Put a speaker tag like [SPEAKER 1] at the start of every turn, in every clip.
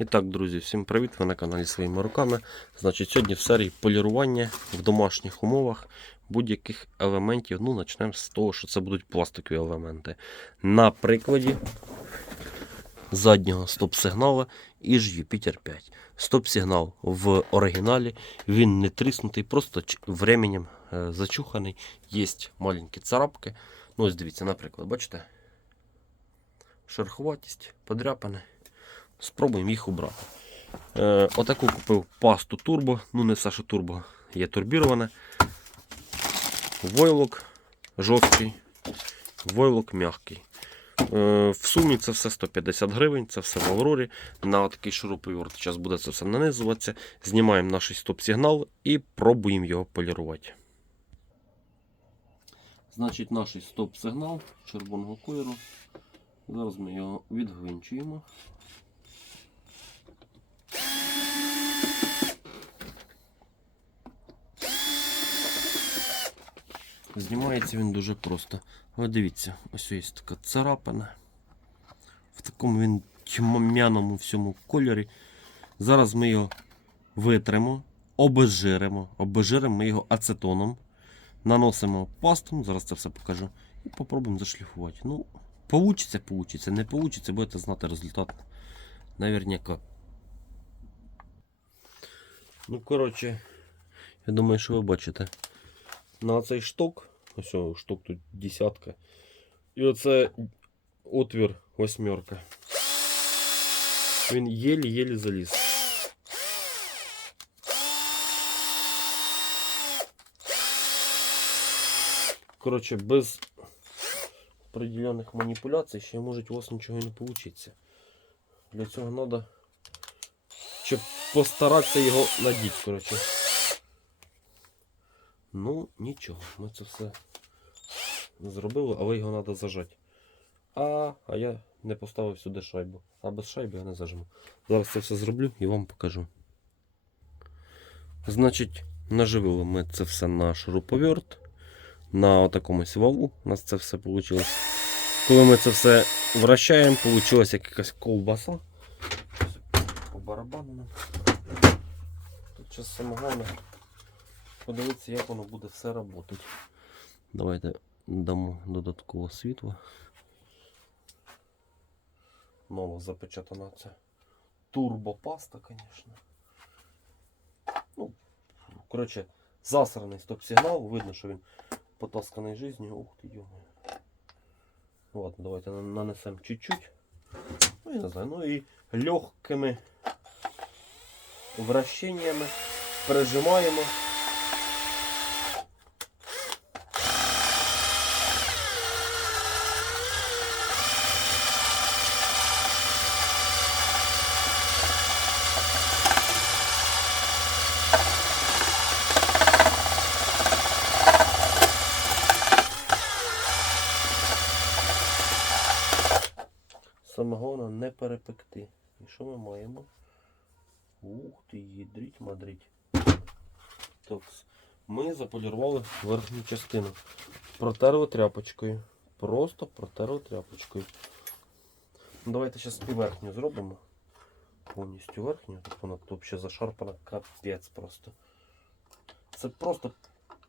[SPEAKER 1] І так, друзі, всім привіт! Ви на каналі своїми руками. Значить, сьогодні в серії полірування в домашніх умовах будь-яких елементів. Ну, почнемо з того, що це будуть пластикові елементи. На прикладі заднього стоп-сигнала ІЖ Jupiter 5. Стоп-сигнал в оригіналі, він не тріснутий, просто временем е, зачуханий. Є маленькі царапки. Ну, ось дивіться, наприклад, бачите? Шероховатість, подряпане. Спробуємо їх убрати. Е, отаку купив пасту турбо. Ну, не все, що турбо є турбіроване. Войлок жорсткий, войлок м'який. Е, в сумі це все 150 гривень, це все в Аврорі. На такий шуруповерт зараз буде це все нанизуватися. Знімаємо наш стоп-сигнал і пробуємо його полірувати. Значить, наш стоп-сигнал червоного кольору. Зараз ми його відгвинчуємо. Знімається він дуже просто. Ось дивіться, ось є така царапина. В такому він тьмяному всьому кольорі. Зараз ми його витримо, обезжиримо. Обезжиримо ми його ацетоном. Наносимо пасту, ну, зараз це все покажу. І попробуємо зашліфувати. Ну, получиться, получиться. Не получиться, будете знати результат. Наверняка. Ну, коротше, я думаю, що ви бачите. На цей шток, ось о, шток тут десятка. І оце отвір восьмерка. Він єлі-єлі заліз. Коротше, без определенних маніпуляцій ще може у вас нічого не вийде. Для цього треба постаратися його надіти, коротше. Ну, нічого, ми це все зробили, але його треба зажати. А, а я не поставив сюди шайбу. А без шайби я не зажму. Зараз це все зроблю і вам покажу. Значить, наживили ми це все на шуруповерт. На такому валу у нас це все вийшло. Коли ми це все вращаємо, вийшла якась ковбаса. По барабану. Зараз саме подивитися, як воно буде все працювати. Давайте дамо додатково світло. Ново запечатана це турбопаста, звісно. Ну, коротше, засраний стоп-сигнал, видно, що він потасканий життю. Ух ти його. Ладно, давайте нанесемо чуть-чуть. Ну, я не знаю, ну і легкими вращеннями пережимаємо. Саме головне не перепекти. І що ми маємо? Ух ти, їдріть, мадріть. Так, ми заполірували верхню частину. Протерли тряпочкою. Просто протерли тряпочкою. Ну, Давайте зараз і верхню зробимо. Повністю верхню. Так вона тут взагалі зашарпана капець просто. Це просто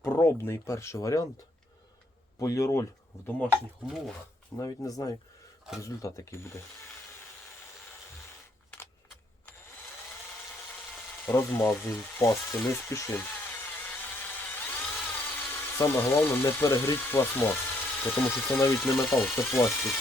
[SPEAKER 1] пробний перший варіант. Поліроль в домашніх умовах. Навіть не знаю результат який буде. Розмазуємо пасти, не спішимо. Саме головне не перегріть пластмас, тому що це навіть не метал, це пластик.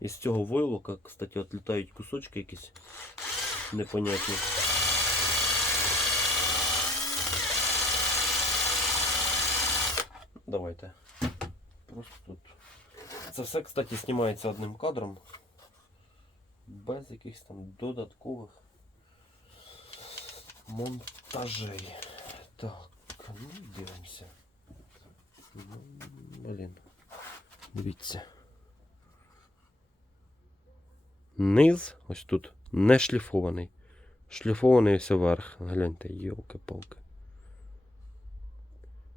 [SPEAKER 1] Із цього войлока, кстати, отлітають кусочки якісь непонятні. Давайте. Просто тут. Це все, кстати, знімається одним кадром. Без якихось там додаткових монтажей. Так, ну дивимося. Ну, блін. Дивіться. Низ, ось тут Не шліфований. Шліфований ось вверх. Гляньте, йолки-палки.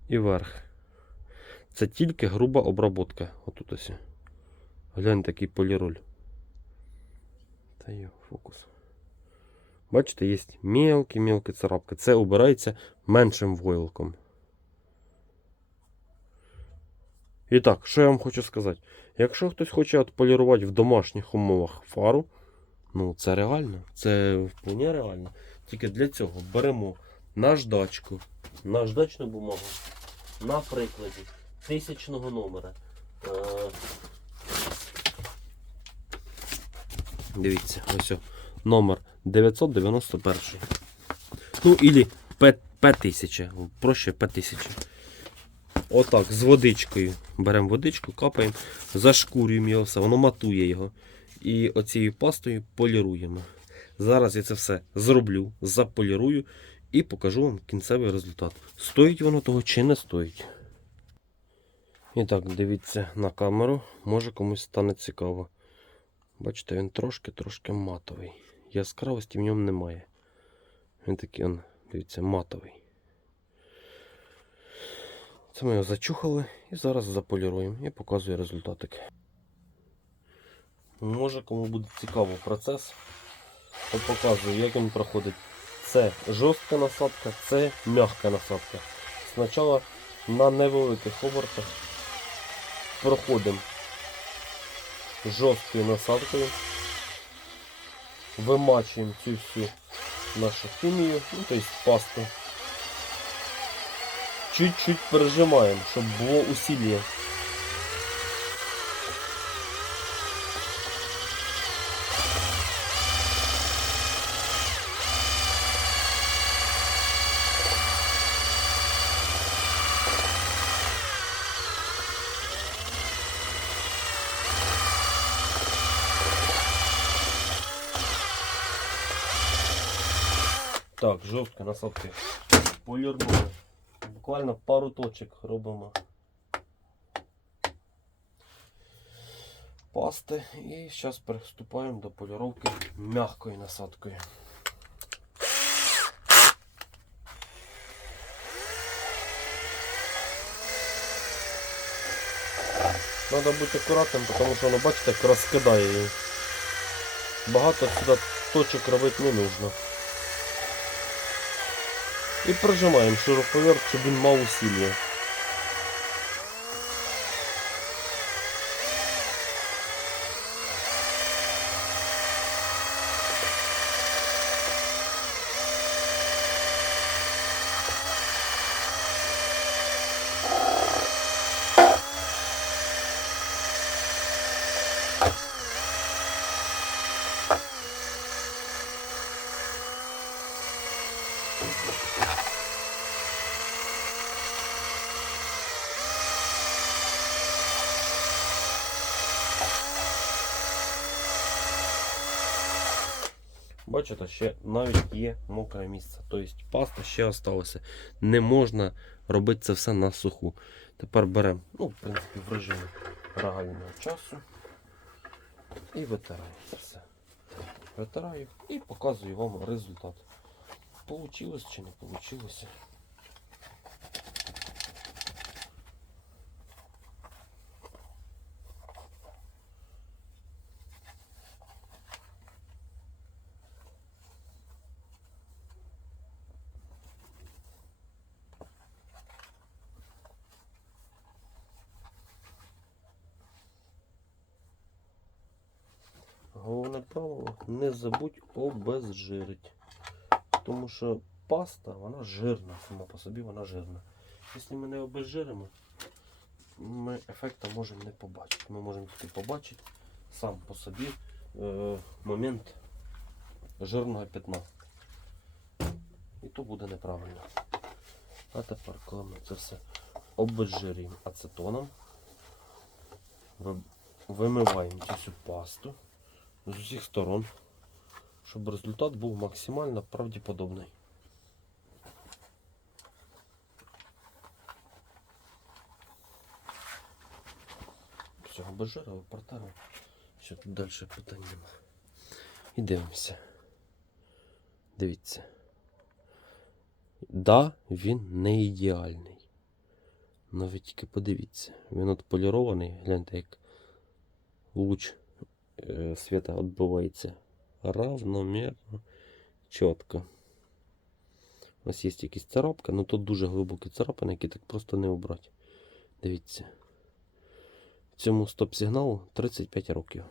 [SPEAKER 1] І верх. Це тільки груба обработка. Отут ось. Гляньте, який поліроль. Та йо, фокус. Бачите, є мелкі-мелкі царапки. Це убирається меншим войлоком. І так, що я вам хочу сказати? Якщо хтось хоче отполірувати в домашніх умовах фару, ну це реально, це вполне реально. Тільки для цього беремо наждачку, наждачну бумагу на прикладі тисячного номера. Е, Дивіться, ось номер 991. Ну, ілі П- П1000. Проще П1000. Отак, з водичкою. Беремо водичку, капаємо, зашкурюємо його все, воно матує його. І оцією пастою поліруємо. Зараз я це все зроблю, заполірую і покажу вам кінцевий результат. Стоїть воно того чи не стоїть. І так, дивіться на камеру, може комусь стане цікаво. Бачите, він трошки-трошки матовий. Яскравості в ньому немає. Він такий, он, дивіться, матовий. Це ми його зачухали і зараз заполіруємо і показую результатик. Може кому буде цікаво процес, то показую, як він проходить. Це жорстка насадка, це м'яка насадка. Спочатку на невеликих обертах проходимо жорсткою насадкою, вимачуємо цю всю нашу хімію, ну, тобто пасту. Чуть-чуть пережимаємо, щоб було усилие. Так, жорстко насадки полірнули. Буквально пару точок робимо. Пасти і зараз приступаємо до поліровки м'якою насадкою. Треба бути акуратним, тому що воно, бачите, як розкидає її. Багато сюди точок робити не нужно. І прижимаємо шуруповерт, щоб він мав усилля. Бачите, ще навіть є мокре місце. Тобто паста ще осталася. Не можна робити це все на суху. Тепер беремо, ну, в принципі, в режимі реального часу. І витираємо все. Витираю і показую вам результат. Получилось чи не получилося. Головне правило, не забудь обезжирити. Тому що паста, вона жирна, сама по собі вона жирна. Якщо ми не обезжиримо, ми ефекту можемо не побачити. Ми можемо тільки побачити сам по собі е, момент жирного пятна. І то буде неправильно. А тепер, коли ми це все обезжирюємо ацетоном, вимиваємо цю пасту з усіх сторон, щоб результат був максимально правдеподобний. Все, обезжирили, протерли. Що тут далі питань нема. І дивимося. Дивіться. Да, він не ідеальний. Ну ви тільки подивіться. Він от полірований, гляньте, як луч е, світа відбувається равномірно, чітко. Ось є якісь царапки, але тут дуже глибокі царапини, які так просто не обрати. Дивіться. Цьому стоп-сигналу 35 років.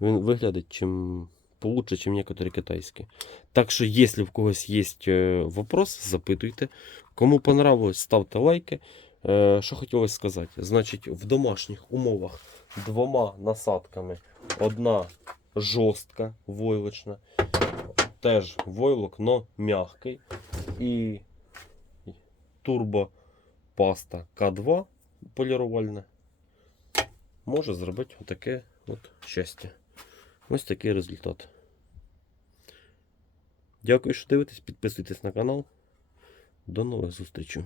[SPEAKER 1] Він виглядить чим получше, чим некоторі китайські. Так що, якщо в когось є е, вопрос, запитуйте. Кому понравилось, ставте лайки. Е, Що хотілося сказати? Значить, в домашніх умовах двома насадками. Одна жорстка, войлочна, теж войлок, но м'який. І турбопаста К2 полірувальна може зробити отаке от щастя. Ось такий результат. Дякую, що дивитесь. Підписуйтесь на канал. До нових зустрічей.